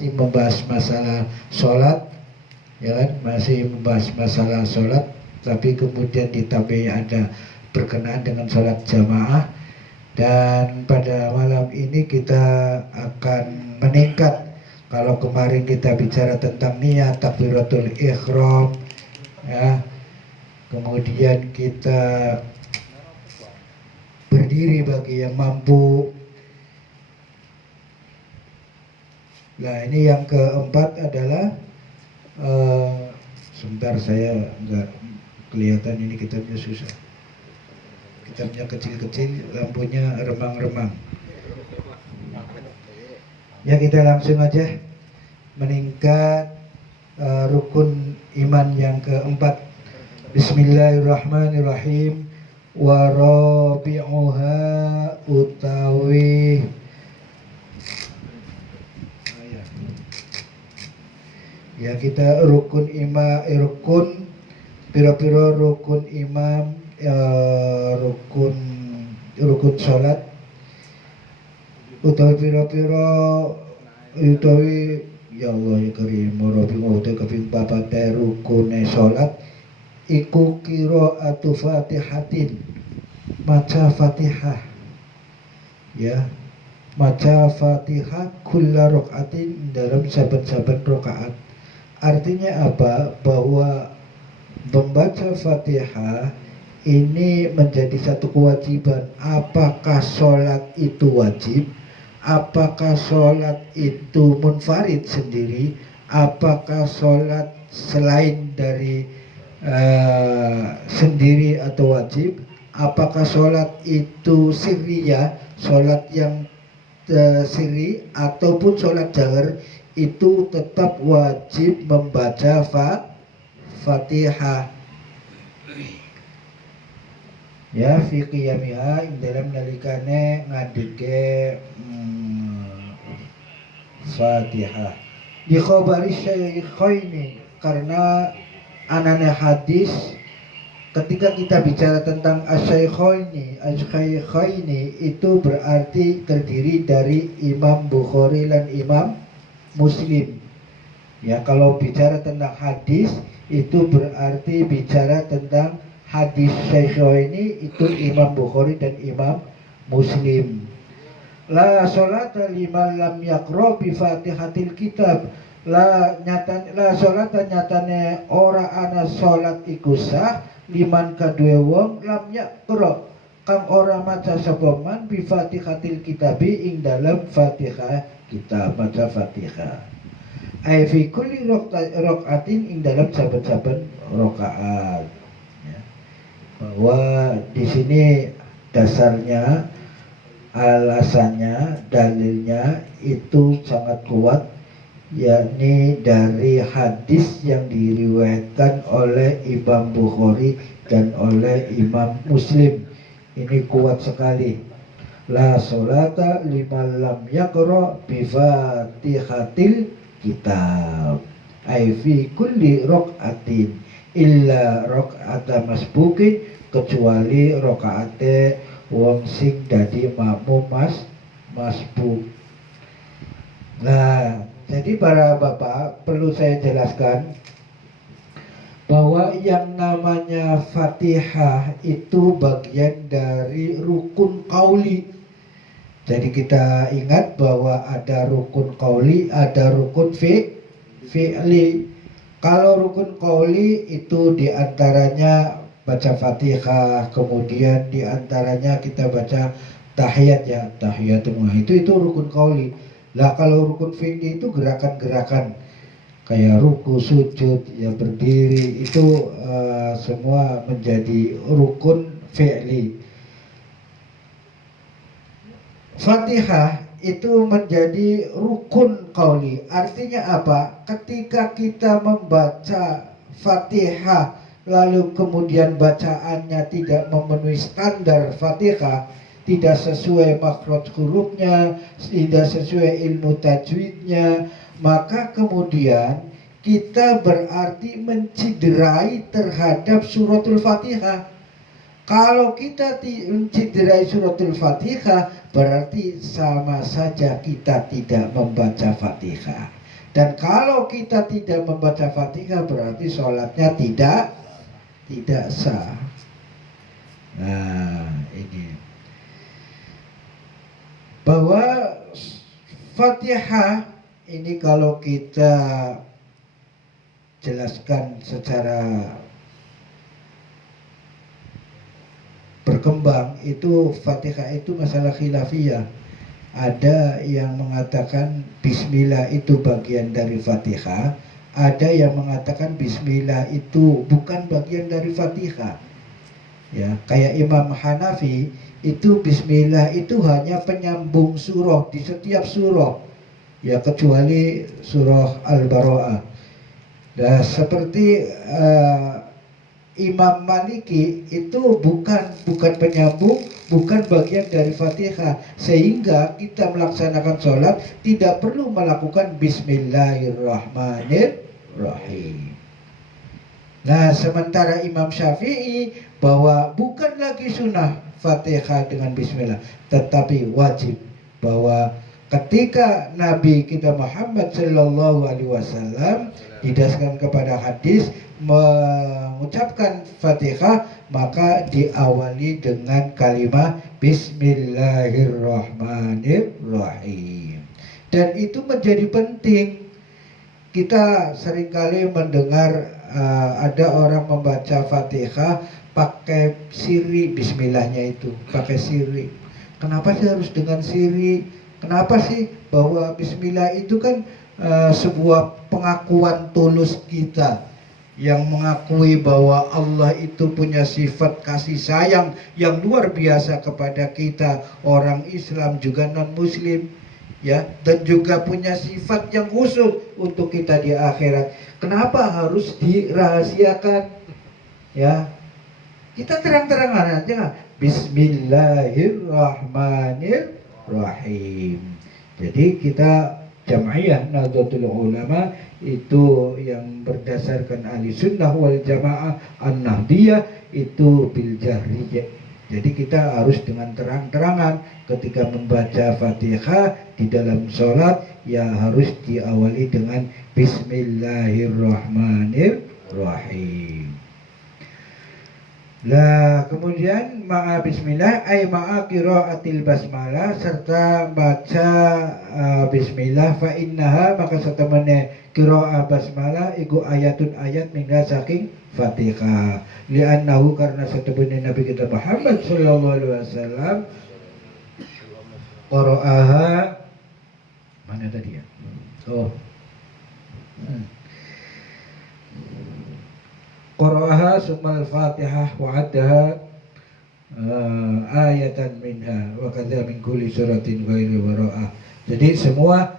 masih membahas masalah sholat, ya kan, masih membahas masalah sholat, tapi kemudian ditambah ada berkenaan dengan sholat jamaah. Dan pada malam ini kita akan meningkat. Kalau kemarin kita bicara tentang niat takbiratul ihram, ya, kemudian kita berdiri bagi yang mampu. Nah, ini yang keempat adalah sebentar, saya nggak kelihatan, ini kitabnya susah. Kitabnya kecil-kecil, lampunya remang-remang. Ya, kita langsung aja meningkat rukun iman yang keempat. Bismillahirrahmanirrahim. Wa rabi'uha utawi ya, kita rukun imam, rukun pira-pira rukun imam, rukun sholat utawi pira-pira utawi ya Allah ya Karim rabi'uha utawi kaping papat rukune sholat iku qiraatu Fatihatin, maca Fatihah, ya, maca Fatihah kulla rokaatin, dalam saben-saben rokaat. Artinya apa? Bahwa membaca Fatihah ini menjadi satu kewajiban. Apakah sholat itu wajib? Apakah sholat itu munfarid sendiri? Apakah sholat selain dari sendiri atau wajib? Apakah sholat itu sirriyah, sholat yang sirri, ataupun sholat jahar, itu tetap wajib membaca Fatihah, ya, fi qiyamiha, dalam nalikane ngadike Fatihah. Di khabari syaikhaini, karena anane hadis ketika kita bicara tentang asyaikhaini itu berarti terdiri dari Imam Bukhari dan Imam Muslim. Ya, kalau bicara tentang hadis itu berarti bicara tentang hadis syaikhaini itu Imam Bukhari dan Imam Muslim. La sholata liman lam yaqra bi Fatihatil kitab. La sholata nyatane ora ana sholat iku sah liman kadue wong lam yaqra kang ora maca sapa man bi Fatihatil kitabi ing dalam Fatihah kita baca Fatihah. Ai fi kulli rokaatin ing dalam saben-saben rakaat. Ya. Bahwa di sini dasarnya, alasannya, dalilnya itu sangat kuat, yakni dari hadis yang diriwayatkan oleh Imam Bukhari dan oleh Imam Muslim. Ini kuat sekali. La sholata liman lam yaqra bi Fatihatil kitab. Ai fi kulli rokaatin illa rokata masbukin, kecuali rokaate wong sing dadi makmum masbuk. Nah, jadi para bapak, perlu saya jelaskan bahwa yang namanya Fatihah itu bagian dari rukun qauli. Jadi kita ingat bahwa ada rukun qauli, ada rukun fi'li. Kalau rukun qauli itu diantaranya baca Fatihah, kemudian diantaranya kita baca tahiyat, ya, tahiyatul, itu rukun qauli. Lah kalau rukun fi'li itu gerakan-gerakan kayak ruku, sujud, ya, berdiri, itu semua menjadi rukun fi'li. Fatihah itu menjadi rukun qauli. Artinya apa? Ketika kita membaca Fatihah lalu kemudian bacaannya tidak memenuhi standar Fatihah, tidak sesuai makhraj hurufnya, tidak sesuai ilmu tajwidnya, maka kemudian kita berarti menciderai terhadap suratul Fatihah. Kalau kita menciderai suratul Fatihah, berarti sama saja kita tidak membaca Fatihah. Dan kalau kita tidak membaca Fatihah berarti sholatnya tidak sah. Nah, ini bahwa Fatihah ini kalau kita jelaskan secara berkembang, itu Fatihah itu masalah khilafiyah. Ada yang mengatakan Bismillah itu bagian dari Fatihah, ada yang mengatakan Bismillah itu bukan bagian dari Fatihah. Ya, kayak Imam Hanafi itu Bismillah itu hanya penyambung surah di setiap surah, ya kecuali surah Al-Bara'ah. Nah, seperti Imam Maliki itu bukan penyambung, bukan bagian dari Fatihah, sehingga kita melaksanakan sholat tidak perlu melakukan Bismillahirrahmanirrahim. Nah, sementara Imam Syafi'i bahwa bukan lagi sunnah Fatihah dengan Bismillah, tetapi wajib, bahwa ketika Nabi kita Muhammad Sallallahu Alaihi Wasallam didasarkan kepada hadis mengucapkan Fatihah, maka diawali dengan kalimat Bismillahirrahmanirrahim. Dan itu menjadi penting. Kita seringkali mendengar ada orang membaca Fatihah pakai siri, Bismillahnya itu pakai siri. Kenapa sih harus dengan siri? Kenapa sih bahwa Bismillah itu kan sebuah pengakuan tulus kita, yang mengakui bahwa Allah itu punya sifat kasih sayang yang luar biasa kepada kita, orang Islam juga non-Muslim, ya, dan juga punya sifat yang khusus untuk kita di akhirat. Kenapa harus dirahasiakan? Ya, kita terang-terangan aja, Bismillahirrahmanirrahim. Jadi kita Jam'iyah Nahdlatul Ulama itu yang berdasarkan ahli sunnah wal jamaah an-nahdiyah itu bil jahriyah. Jadi kita harus dengan terang-terangan ketika membaca Fatihah di dalam sholat, ya harus diawali dengan Bismillahirrahmanirrahim. Nah, kemudian ma'a bismillah ay ma'a qiraatil basmalah, serta baca bismillah, fa innaha maka satemene qiraah basmalah iku ayatun ayat mingga saking Fatihah. Li'annahu karena satemene Nabi kita Muhammad sallallahu alaihi wasallam qara'aha, mana tadi ya? Qara'aha sumal Fatihah wa addaha ayatan minha wa kadza min kulli suratin ghairi wara'ah. Jadi semua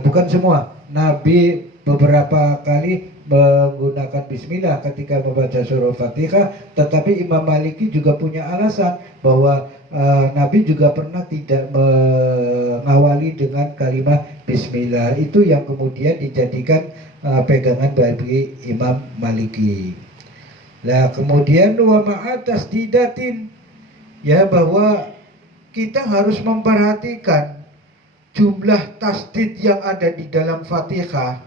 bukan semua, Nabi beberapa kali menggunakan bismillah ketika membaca surah Fatihah, tetapi Imam Maliki juga punya alasan bahwa Nabi juga pernah tidak mengawali dengan kalimat bismillah. Itu yang kemudian dijadikan pegangan bagi Imam Maliki. Nah, kemudian wa ma'atas didatin, ya, bahwa kita harus memperhatikan jumlah tasdid yang ada di dalam Fatihah.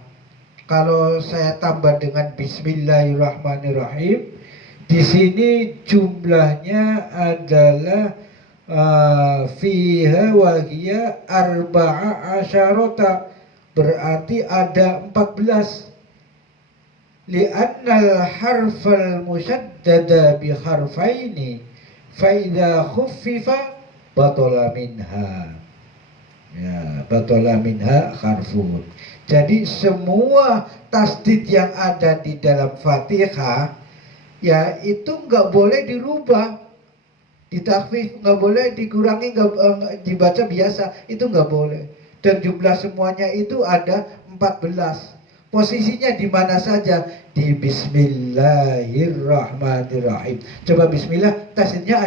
Kalau saya tambah dengan Bismillahirrahmanirrahim, di sini jumlahnya adalah fiha wa hiya arba'a asyarata, berarti ada 14. Li'annal harfal musyaddada bi harfaini fa idza khuffifa batala minha. Ya, batala minha harfun. Jadi semua tasdid yang ada di dalam Fatihah, ya itu nggak boleh dirubah, ditakhfif, nggak boleh dikurangi, nggak dibaca biasa, itu nggak boleh. Dan jumlah semuanya itu ada 14. Posisinya di mana saja? Di Bismillahirrahmanirrahim. Coba Bismillah, tasdidnya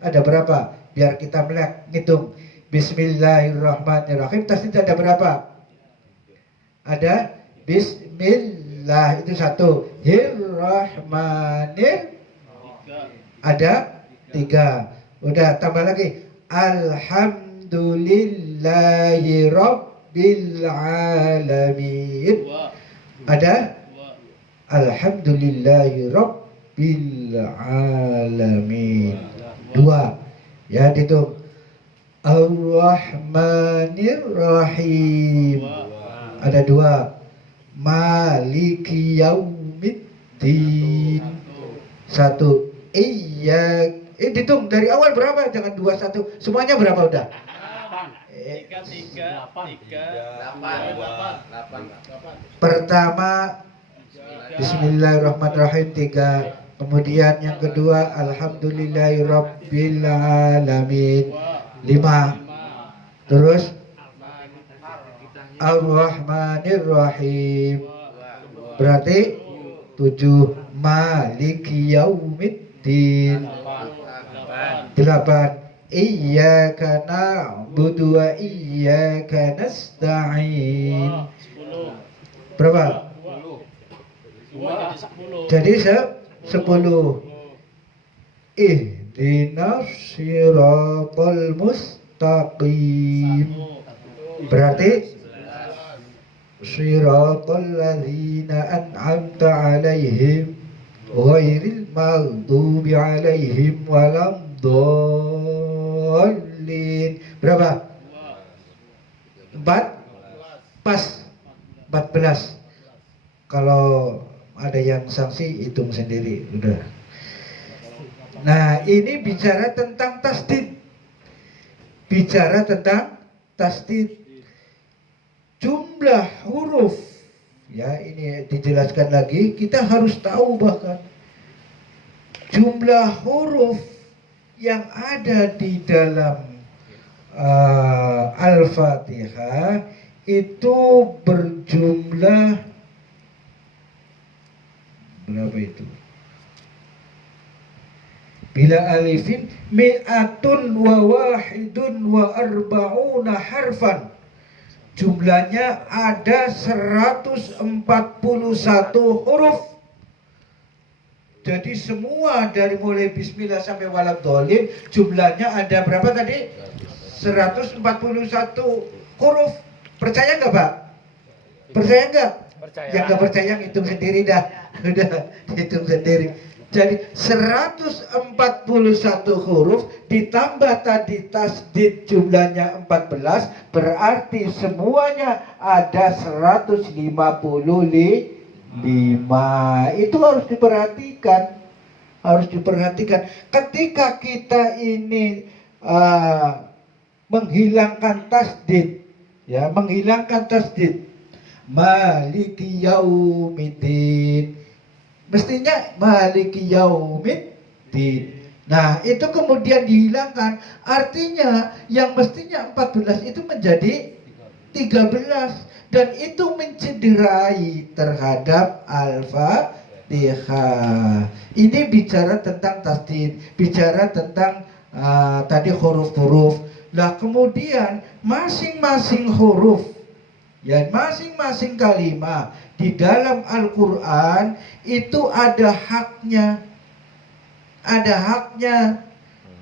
ada berapa? Biar kita melek ngitung. Bismillahirrahmanirrahim, tasdidnya ada berapa? Ada Bismillah, itu satu. Hirrahmanir ada 3. Udah, tambah lagi. Alhamdulillahi Rabbil Alamin. Ada Alhamdulillahi Rabbil Alamin. Dua. Ya, dihitung. Ar-Rahmanir Rahim. Ada dua. Maliki Yaumiddin. Satu. Dihitung dari awal berapa? Jangan 2 1. Semuanya berapa udah? 8. Pertama Bismillahirrahmanirrahim 3. Kemudian yang kedua Alhamdulillahirabbil alamin 5. Terus Ar-Rahmanir Rahim berarti 7. Maliki Yaumiddin 8. Iyyaka na'budu wa iyyaka nasta'in. Berapa? Jadi 10. Ihdinas siratal mustaqim. Berarti siratal ladzina an'amta 'alaihim ghairil maghdubi 'alaihim waladdallin. Berapa? 4. Pas 14. Kalau ada yang sanksi hitung sendiri udah. Nah, ini bicara tentang tasdid. Bicara tentang tasdid. Jumlah huruf. Ya, ini dijelaskan lagi, kita harus tahu bahkan jumlah huruf yang ada di dalam Al-Fatihah itu berjumlah berapa itu? Bila alifin mi'atun wa wahidun wa arba'una harfan. Jumlahnya ada 141 huruf. Jadi semua dari mulai bismillah sampai waladhdallin jumlahnya ada berapa tadi? 141 huruf. Percaya nggak, Pak? Percaya nggak? Percaya. Yang nggak percaya hitung sendiri dah. Udah hitung sendiri. Jadi 141 huruf ditambah tadi tasdid jumlahnya 14 berarti semuanya ada 155. Itu harus diperhatikan. Harus diperhatikan. Ketika kita ini menghilangkan tasdid, ya, menghilangkan tasdid. Maliki yaumiddin. Mestinya Maliki Yaumiddin. Nah, itu kemudian dihilangkan. Artinya yang mestinya 14 itu menjadi 13. Dan itu mencederai terhadap Al-Fatihah. Ini bicara tentang tasdid. Bicara tentang tadi huruf-huruf. Nah, kemudian masing-masing huruf, ya, masing-masing kalimat di dalam Al-Quran itu ada haknya. Ada haknya.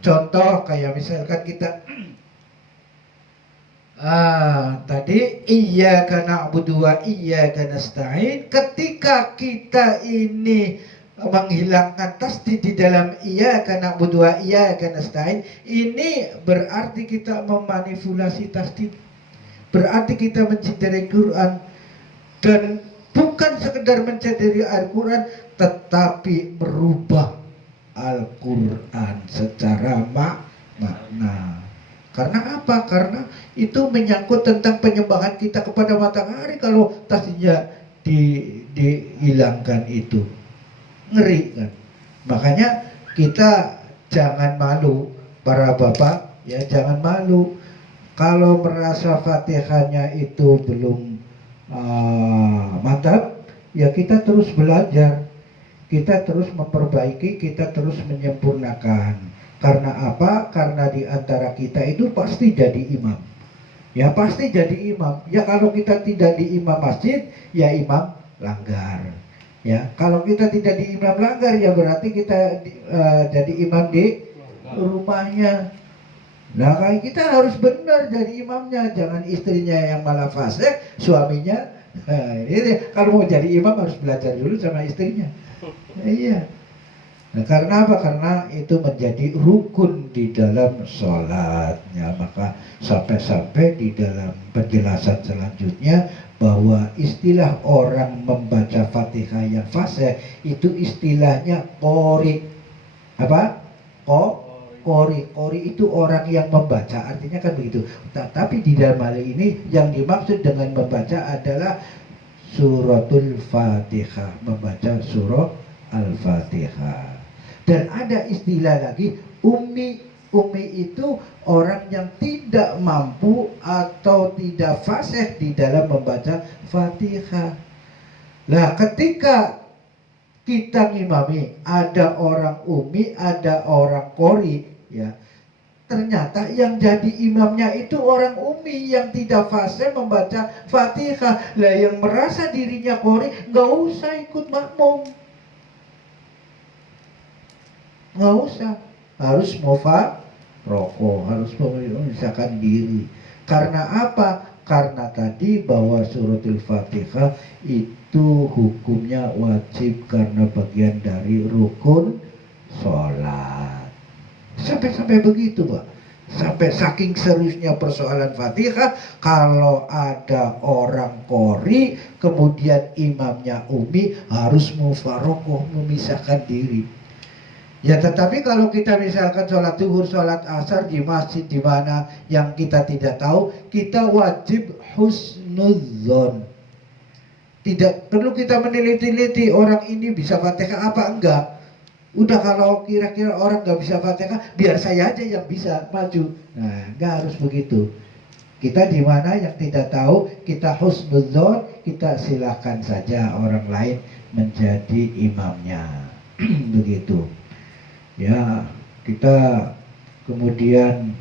Contoh kayak misalkan kita tadi iyyaka na'budu wa iyyaka nasta'in. Ketika kita ini menghilangkan tasdid di dalam iyyaka na'budu wa iyyaka nasta'in, ini berarti kita memanipulasi tasdid. Berarti kita mencederai Quran. Dan bukan sekedar mencederai Al-Quran, tetapi merubah Al-Quran secara makna. Karena apa? Karena itu menyangkut tentang penyembahan kita kepada matahari. Kalau tasdidnya dihilangkan itu ngeri kan. Makanya kita jangan malu, para bapak, ya, jangan malu. Kalau merasa Fatihahnya itu belum mantap, ya kita terus belajar, kita terus memperbaiki, kita terus menyempurnakan. Karena apa? Karena di antara kita itu pasti jadi imam. Ya, pasti jadi imam. Ya, kalau kita tidak di imam masjid, ya imam langgar. Ya, kalau kita tidak di imam langgar, ya berarti kita jadi imam di rumahnya. Nah, kayak kita harus benar jadi imamnya, jangan istrinya yang malah fasik, suaminya. Nah, ini kalau mau jadi imam harus belajar dulu sama istrinya. Iya. Nah, karena apa? Karena itu menjadi rukun di dalam sholatnya. Maka sampai-sampai di dalam penjelasan selanjutnya bahwa istilah orang membaca Fatihah yang fasih itu istilahnya qori. Apa? Qori. Qori itu orang yang membaca, artinya kan begitu. Tapi di dalam hal ini yang dimaksud dengan membaca adalah suratul Fatihah, membaca surah Al-Fatihah. Dan ada istilah lagi ummi. Ummi itu orang yang tidak mampu atau tidak fasih di dalam membaca Fatihah. Nah, ketika kita ngimami ada orang ummi, ada orang qori, ya. Ternyata yang jadi imamnya itu orang ummi yang tidak fasih membaca Fatihah. Lah yang merasa dirinya qori nggak usah ikut makmum. Nggak usah, harus rokok, harus memisahkan diri. Karena apa? Karena tadi bahwa suratul Fatihah itu hukumnya wajib karena bagian dari rukun sholat. Sampai begitu, Pak. Sampai saking seriusnya persoalan Fatihah, kalau ada orang qori kemudian imamnya ummi harus mufarokoh, memisahkan diri. Ya, tetapi kalau kita misalkan sholat zuhur, sholat asar di masjid di mana yang kita tidak tahu, kita wajib husnudzon. Tidak perlu kita meneliti-teliti orang ini bisa Fatihah apa enggak. Udah, kalau kira-kira orang nggak bisa Fatihah, biar saya aja yang bisa maju. Nah, nggak harus begitu. Kita di mana yang tidak tahu, kita husnudzon, kita silahkan saja orang lain menjadi imamnya. Begitu. Ya, kita kemudian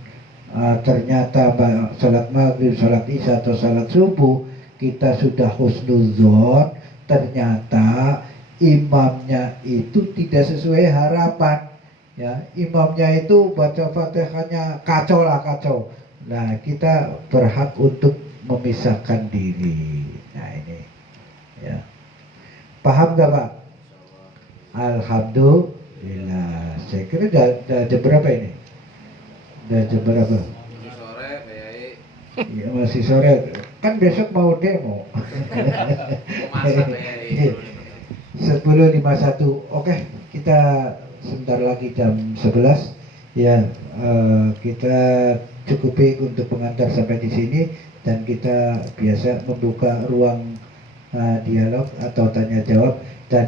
ternyata salat maghrib, salat isya atau salat subuh kita sudah husnudzon, ternyata imamnya itu tidak sesuai harapan. Ya, imamnya itu baca Fatihahnya kacau. Nah, kita berhak untuk memisahkan diri. Nah, ini ya. Paham gak, Pak? Alhamdulillah. Saya kira udah jam berapa ini? Udah jam berapa? Masih sore, Pak. Iya, masih sore. Kan besok mau demo. Masak, Pak. 10.51. Oke, kita sebentar lagi jam 11. Ya, kita cukupi untuk pengantar sampai di sini dan kita biasa membuka ruang dialog atau tanya jawab dan